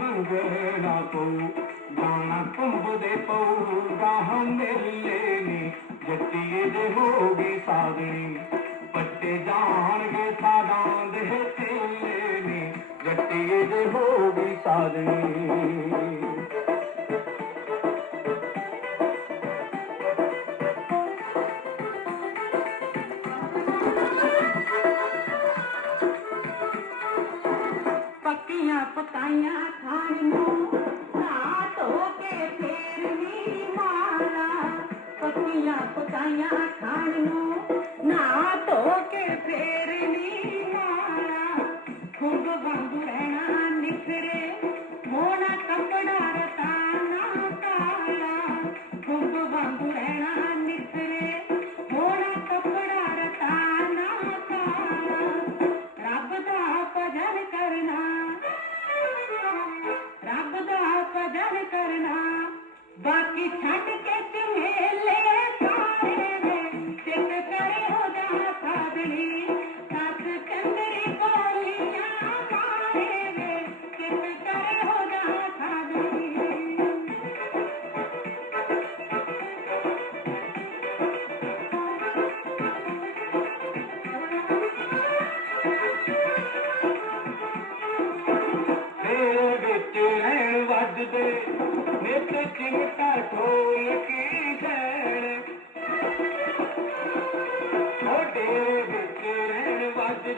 ਮੰਗਣਾ ਪਊ ਗਾਣਾ ਕੁੰਭਦੇ ਪਊ ਗਾਹ ਮੇਲੇ ਨੇ ਜੱਟੀਏ ਜੇ ਹੋਗੀ ਸਾਗਣੀ ਪੱਟੇ ਜਾਣਗੇ ਸਾਡਾਂ ਦੇ ਚੇਲੇ ਨੇ ਜੱਟੀਏ ਜੇ ਹੋਗੀ ਸਾਗਣੀ पकाइया खानू खाण सात होके फेरनी माला पकाइया पकाइया You.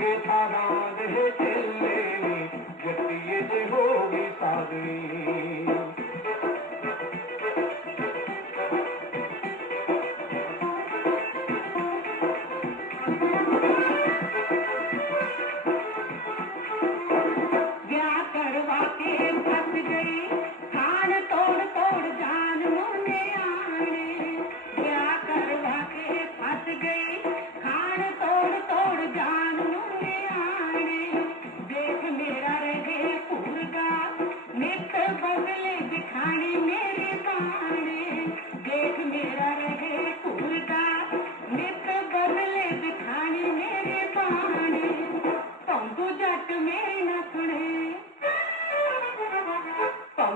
हे थारा हे चले जटिए जे होगी सागरी करवाते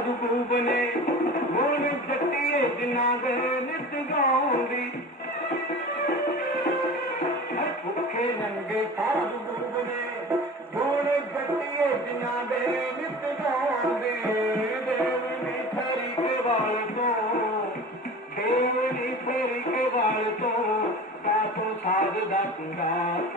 ਨੰਗੇ ਸਾਧੂ ਬੂਬਨੇ ਮੋਨ ਜੱਟੀਏ ਜਿਨ੍ਹਾਂ ਦੇ ਨਿਤ ਗਾਉਂਦੀ ਹੇ ਭੁੱਖੇ ਨੰਗੇ ਸਾਧੂ ਬੂਬਨੇ ਮੋਨ ਜੱਟੀਏ ਜਿਨ੍ਹਾਂ ਦੇ ਨਿਤ ਗਾਉਂਦੀ ਦੇਵ ਦੀ ਫਰੀ ਕੇ ਵਾਲ ਤੋਂ ਦੇਵ ਦੀ ਫਰੀ ਕੇ ਵਾਲ ਤੋਂ ਕਾਤੋਂ ਸਾਧ ਦਾ ਸੰਗਾਤ